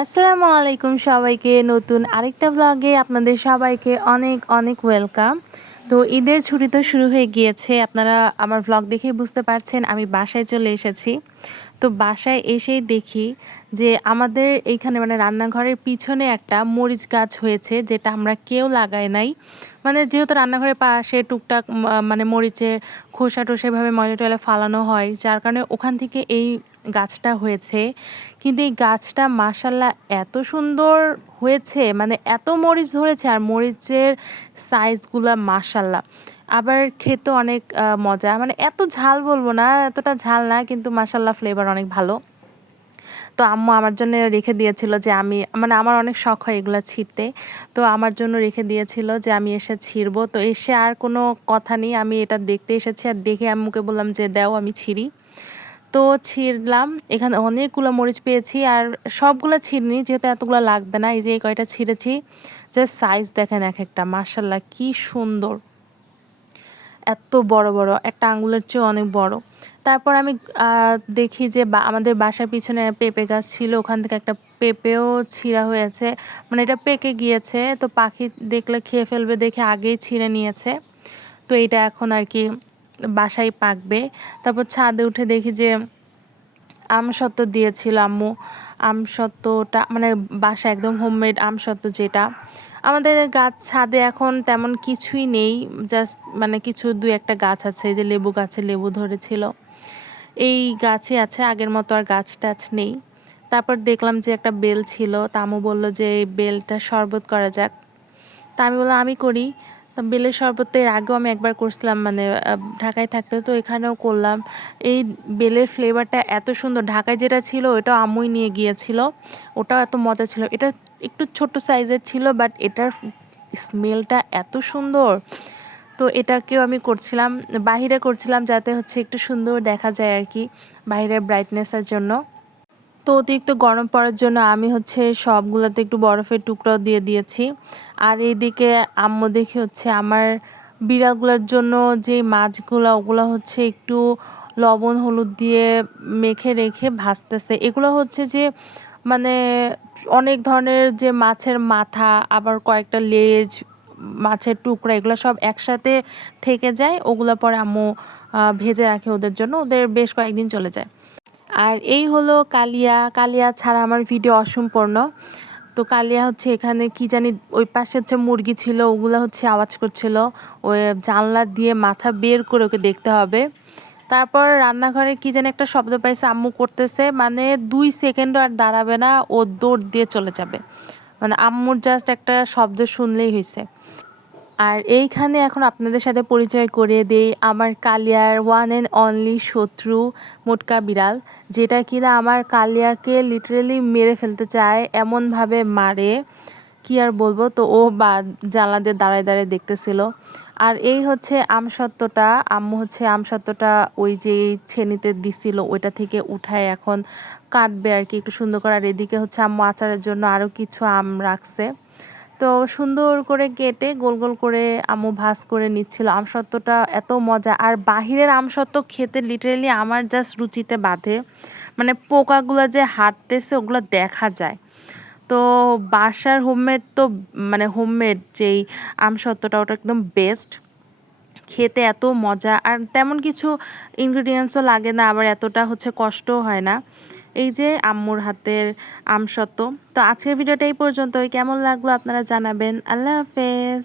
আসসালামু আলাইকুম সবাইকে নতুন আরেকটা ব্লগে আপনাদের সবাইকে অনেক অনেক ওয়েলকাম। তো ঈদের ছুটি তো শুরু হয়ে গিয়েছে, আপনারা আমার ব্লগ দেখেই বুঝতে পারছেন আমি বাসায় চলে এসেছি। তো বাসায় এসেই দেখি যে আমাদের এইখানে মানে রান্নাঘরের পিছনে একটা মরিচ গাছ হয়েছে, যেটা আমরা কেউ লাগাই নাই। মানে যেহেতু রান্নাঘরের পাশে টুকটাক মানে মরিচের খোসা টোসা এভাবে ময়লা টয়লা ফালানো হয়, যার কারণে ওখান থেকে এই গাছটা হয়েছে। কিন্তু এই গাছটা মাশাল্লাহ এত সুন্দর হয়েছে, মানে এত মরিচ ধরেছে, আর মরিচের সাইজগুলা মাশাল্লাহ। আবার খেতে অনেক মজা, মানে এত ঝাল বলবো না, এতটা ঝাল না, কিন্তু মাশাল্লাহ ফ্লেভার অনেক ভালো। তো আম্মু আমার জন্য রেখে দিয়েছিল যে আমি মানে আমার অনেক শখ হয় এগুলো ছিঁড়তে, তো আমার জন্য রেখে দিয়েছিল যে আমি এসে ছিঁড়বো। তো এসে আর কোনো কথা নেই, আমি এটা দেখতে এসেছি, আর দেখে আম্মুকে বললাম যে দাও আমি ছিঁড়ি। তো ছিঁড়লাম, এখানে অনেকগুলো মরিচ পেয়েছি, আর সবগুলো ছিঁড়িনি যেহেতু এতগুলো লাগবে না, এই যে এই কয়টা ছিঁড়েছি। জাস্ট সাইজ দেখেন এক একটা, মাশাল্লাহ কি সুন্দর, এত বড় বড়, একটা আঙ্গুলের চেয়েও অনেক বড়। তারপর আমি দেখি যে আমাদের বাসার পিছনে পেঁপে গাছ ছিল, ওখান থেকে একটা পেঁপেও ছিঁড়া হয়েছে, মানে এটা পেকে গিয়েছে, তো পাখি দেখলে খেয়ে ফেলবে দেখে আগেই ছিঁড়ে নিয়েছে। তো এটা এখন আর কি বাসায় পাকবে। তারপর ছাদে উঠে দেখি যে আমসত্ত্ব দিয়েছিল আম্মু। আমসত্ত্বটা মানে বাসা একদম হোমমেড আমসত্ত্ব, যেটা আমাদের গাছ ছাদে এখন তেমন কিছুই নেই, জাস্ট মানে কিছু দুই একটা গাছ আছে, যে লেবু গাছে লেবু ধরেছিল এই গাছে আছে, আগের মতো আর গাছ টাছ নেই। তারপর দেখলাম যে একটা বেল ছিল, তা আম্মু বললো যে এই বেলটা শরবত করা যাক, তা আমি বললাম আমি করি। তো বেলের শরবত এর আগেও আমি একবার করছিলাম, মানে ঢাকায় থাকতে, তো এখানেও করলাম। এই বেলের ফ্লেভারটা এত সুন্দর, ঢাকায় যেটা ছিল ওটাও আম্মুই নিয়ে গিয়েছিল, ওটাও এত মজা ছিল। এটা একটু ছোট সাইজের ছিল, বাট এটার স্মেলটা এত সুন্দর। তো এটাকেও আমি করছিলাম, বাহিরে করছিলাম যাতে হচ্ছে একটু সুন্দর দেখা যায় আর কি, বাইরের ব্রাইটনেসের জন্য। তো অতিরিক্ত গরম পড়ার জন্য আমি হচ্ছে সবগুলোতে একটু বরফের টুকরাও দিয়ে দিয়েছি। আর এইদিকে আম্মু দেখি হচ্ছে আমার বিড়ালগুলোর জন্য যে মাছগুলো, ওগুলো হচ্ছে একটু লবণ হলুদ দিয়ে মেখে রেখে ভাজতেছে। এগুলো হচ্ছে যে মানে অনেক ধরনের যে মাছের মাথা, আবার কয়েকটা লেজ, মাছের টুকরা, এগুলো সব একসাথে থেকে যায়, ওগুলো পরে আম্মু ভেজে রাখে ওদের জন্য, ওদের বেশ কয়েকদিন চলে যায়। আর এই হলো কালিয়া। কালিয়া ছাড়া আমার ভিডিও অসম্পূর্ণ। তো কালিয়া হচ্ছে এখানে কি জানি, ওই পাশে হচ্ছে মুরগি ছিল, ওগুলো হচ্ছে আওয়াজ করছিল, ওই জানলা দিয়ে মাথা বের করে ওকে দেখতে হবে। তারপর রান্নাঘরে কি জানি একটা শব্দ পাইছে, আম্মু করতেছে, মানে 2 সেকেন্ডও আর দাঁড়াবে না, ও দৌড় দিয়ে চলে যাবে, মানে আম্মুর জাস্ট একটা শব্দ শুনলেই হয়েছে। আর এইখানে এখন আপনাদের সাথে পরিচয় করিয়ে দেই আমার কালিয়ার ওয়ান অ্যান্ড অনলি শত্রু, মোটকা বিড়াল, যেটা কিনা আমার কালিয়াকে লিটারেলি মেরে ফেলতে চায়, এমনভাবে মারে কি আর বলবো। তো ও জানলা দিয়ে দাঁড়ায় দাঁড়ায় দেখতেছিল। আর এই হচ্ছে আমসত্ত্বটা, আম্মু হচ্ছে আমসত্ত্বটা ওই যে ছেনিতে দিছিল ওইটা থেকে উঠায় এখন কাটবে আর কি, একটু সুন্দর করে। আর এদিকে হচ্ছে আম্মু আচারের জন্য আরও কিছু আম রাখছে, তো সুন্দর করে কেটে গোল গোল করে আম্মু ভাজ করে নিচ্ছিল। আমসত্ত্বটা এত মজা, আর বাহিরের আমসত্ত্ব খেতে লিটারেলি আমার জাস্ট রুচিতে বাধে, মানে পোকাগুলো যে হাঁটতেছে ওগুলো দেখা যায়। তো বাসার হোমমেড তো মানে হোমমেড যেই আমসত্ত্বটা, ওটা একদম বেস্ট, খেতে এত মজা, আর তেমন কিছু ইনগ্রিডিয়েন্টসও লাগে না, আবার এতটা হচ্ছে কষ্টও হয় না। এই যে আম্মুর হাতের আমসত্ত্ব। তো আজকের ভিডিওটা এই পর্যন্তই, কেমন লাগলো আপনারা জানাবেন। আল্লাহ হাফেজ।